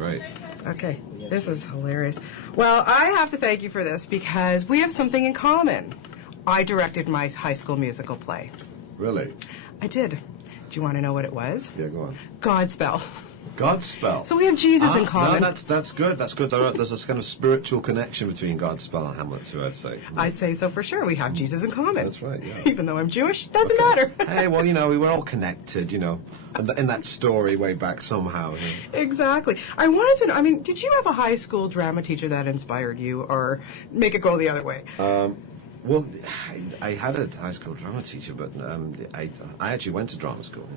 great. Okay, this is hilarious. Well, I have to thank you for this because we have something in common. I directed my high school musical play. Really? I did. Do you want to know what it was? Yeah, go on. Godspell. Godspell. So we have Jesus in common. No, that's good. That's good. There's this kind of spiritual connection between Godspell and Hamlet, too, I'd say. I'd say so for sure. We have Jesus in common. That's right, yeah. Even though I'm Jewish, doesn't matter. Hey, well, we were all connected, in that story way back somehow. Exactly. I wanted to know, did you have a high school drama teacher that inspired you, or make it go the other way? Well, I had a high school drama teacher, but I actually went to drama school.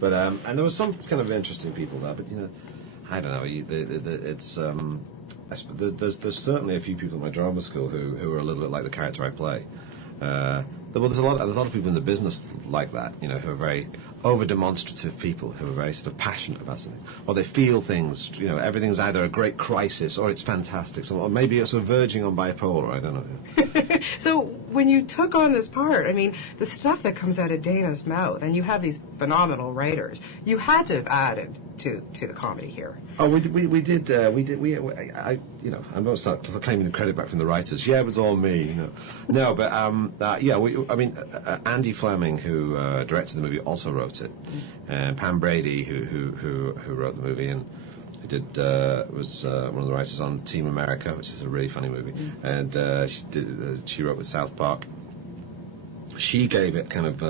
But and there was some kind of interesting people there. But I don't know. There's certainly a few people in my drama school who are a little bit like the character I play. There's a lot of people in the business like that, who are very over-demonstrative people who are very sort of passionate about something, or they feel things. Everything's either a great crisis or it's fantastic, or maybe it's sort of verging on bipolar. I don't know. So when you took on this part, the stuff that comes out of Dana's mouth, and you have these phenomenal writers, you had to have added to the comedy here. Oh, we did. I'm not start claiming the credit back from the writers. Yeah, it was all me. No, but Andy Fleming, who directed the movie, also wrote it, and Pam Brady, who wrote the movie and who did was one of the writers on Team America, which is a really funny movie, and she wrote with South Park. She gave it kind of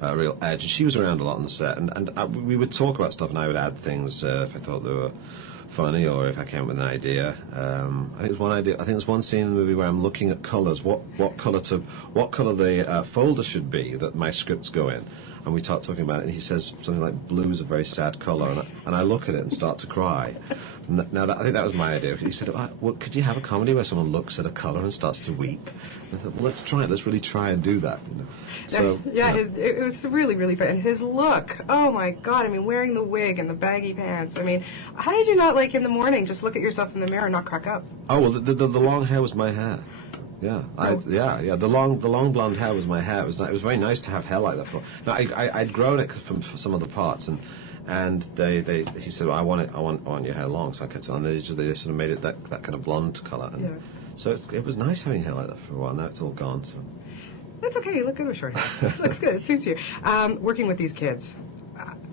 a real edge, and she was around a lot on the set, and we would talk about stuff, and I would add things if I thought they were funny or if I came up with an idea. I think there's one scene in the movie where I'm looking at colours, what colour the folder should be that my scripts go in, and we start talking about it, and he says something like blue is a very sad colour, and I look at it and start to cry. Now I think that was my idea. He said, could you have a comedy where someone looks at a colour and starts to weep? I thought, well, let's really try and do that. So it was really, really fun. And his look, oh my God, wearing the wig and the baggy pants. How did you not, in the morning, just look at yourself in the mirror and not crack up? Oh, well, the long hair was my hair. Yeah, The long blonde hair was my hair. It was very nice to have hair like that. Now, I'd grown it from some of the parts, and he said, well, I want your hair long, so I kept it on. They sort of made it that kind of blonde colour. So it was nice having hair like that for a while. Now it's all gone. So. That's okay. You look good with short hair. It looks good. It suits you. Working with these kids.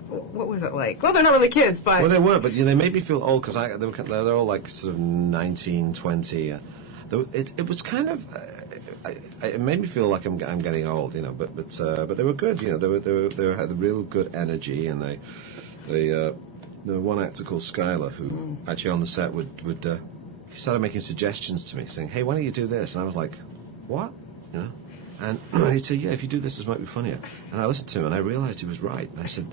What was it like? Well, they're not really kids, but... Well, they were, but they made me feel old, because they're all sort of 19, 20. It was kind of... it made me feel like I'm getting old, but they were good, they had a real good energy, and there was one actor called Skylar who actually on the set would he started making suggestions to me, saying, hey, why don't you do this? And I was like, what? And he'd say, yeah, if you do this might be funnier. And I listened to him, and I realized he was right. And I said,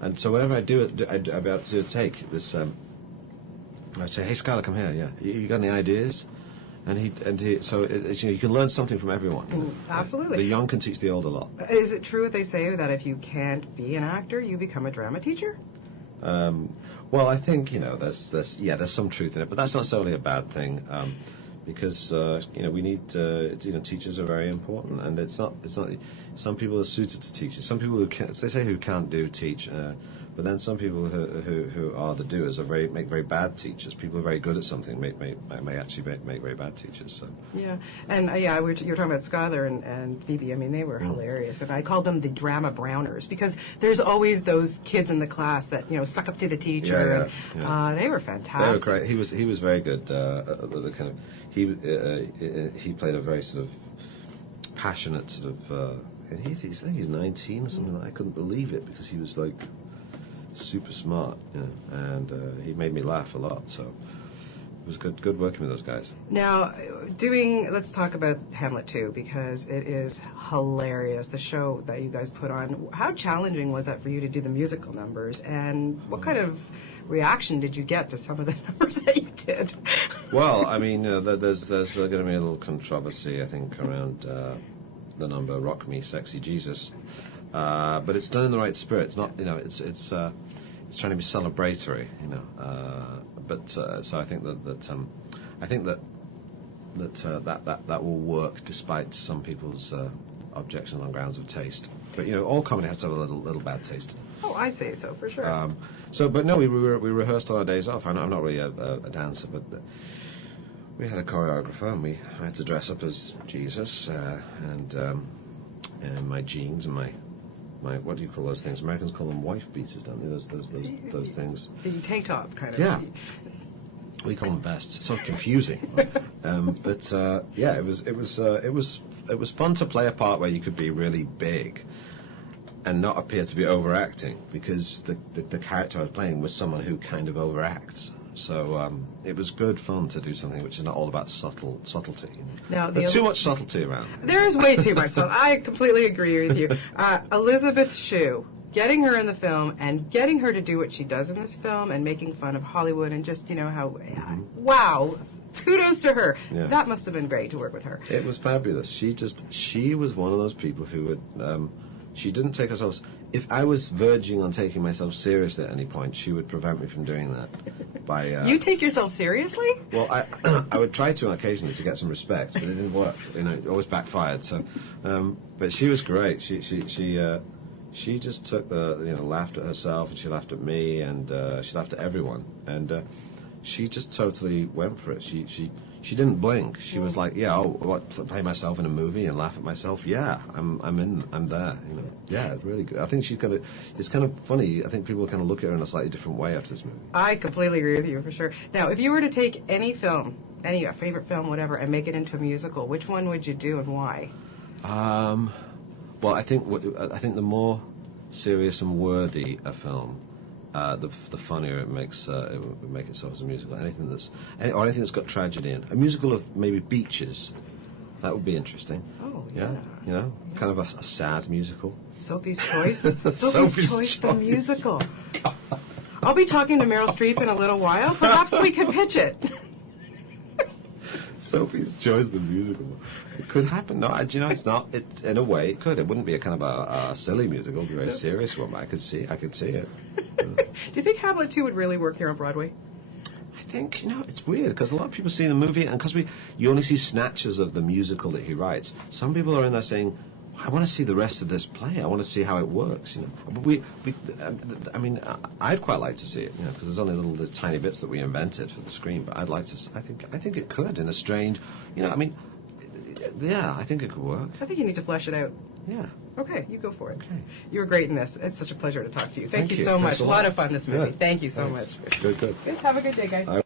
and so whenever I do it, I'd about to take this, I'd say, hey, Skylar, come here, yeah. You got any ideas? And he so you can learn something from everyone. Absolutely. The young can teach the old a lot. Is it true what they say, that if you can't be an actor, you become a drama teacher? Well, I think there's some truth in it, but that's not solely a bad thing, because we need teachers are very important, and it's not some people are suited to teaching. Some people who can't do teach. But then some people who are the doers make very bad teachers. People who are very good at something may actually make very bad teachers. So. Yeah, and you were talking about Skylar and Phoebe. They were hilarious, and I called them the drama browners, because there's always those kids in the class that suck up to the teacher. Yeah. They were fantastic. They were great. He was very good. He played a very sort of passionate sort of. I think he's 19 or something like that. I couldn't believe it, because he was super smart, and he made me laugh a lot, so it was good working with those guys. Now, let's talk about Hamlet too, because it is hilarious, the show that you guys put on. How challenging was that for you to do the musical numbers, and what kind of reaction did you get to some of the numbers that you did? Well, there's going to be a little controversy, I think, around the number "Rock Me, Sexy Jesus." But it's done in the right spirit. It's not, it's trying to be celebratory, so I think that will work despite some people's objections on grounds of taste. But all comedy has to have a little bad taste. Oh, I'd say so for sure. But no, we rehearsed on our days off. I'm not really a dancer, but we had a choreographer, and I had to dress up as Jesus, and my jeans and my what do you call those things? Americans call them wife beaters, don't they? Those things. The tank top kind of. Yeah. We call them vests. It's so confusing. But it was fun to play a part where you could be really big and not appear to be overacting, because the character I was playing was someone who kind of overacts. So it was good fun to do something which is not all about subtlety. Now, there's too much subtlety around. There is way too much subtlety. I completely agree with you. Elizabeth Shue, getting her in the film and getting her to do what she does in this film and making fun of Hollywood and just, how, wow, kudos to her. Yeah. That must have been great to work with her. It was fabulous. She was one of those people who would, she didn't take herself, if I was verging on taking myself seriously at any point, she would prevent me from doing that. You take yourself seriously? Well, I would try to occasionally to get some respect, but it didn't work. It always backfired. So, but she was great. She just took laughed at herself, and she laughed at me, and she laughed at everyone, and she just totally went for it. She didn't blink. She was like, yeah, I'll play myself in a movie and laugh at myself. Yeah, I'm there. Yeah, it's really good. I think it's kind of funny. I think people kind of look at her in a slightly different way after this movie. I completely agree with you, for sure. Now, if you were to take any film, a favorite film, whatever, and make it into a musical, which one would you do and why? Well, I think the more serious and worthy a film, the funnier it makes it would make itself as a musical. Anything that's got tragedy in. A musical of maybe Beaches, that would be interesting. Oh, yeah. Kind of a sad musical. Sophie's Choice. Sophie's Choice the musical. I'll be talking to Meryl Streep in a little while. Perhaps we could pitch it. Sophie's Choice the musical. It could happen. No, it's not. In a way, it could. It wouldn't be a kind of a silly musical. It'd be a very serious one. But I could see it. Do you think Hamlet 2 would really work here on Broadway? I think, it's weird, because a lot of people see the movie, and because you only see snatches of the musical that he writes, some people are in there saying, I want to see the rest of this play. I want to see how it works, But I'd quite like to see it, because there's only the tiny bits that we invented for the screen, but I'd like to, I think it could, in a strange, yeah, I think it could work. I think you need to flesh it out. Yeah. Okay, you go for it. Okay. You were great in this. It's such a pleasure to talk to you. Thank you so Thanks much. A lot of fun this movie. Good. Thank you so Thanks. much. Good. Have a good day, guys.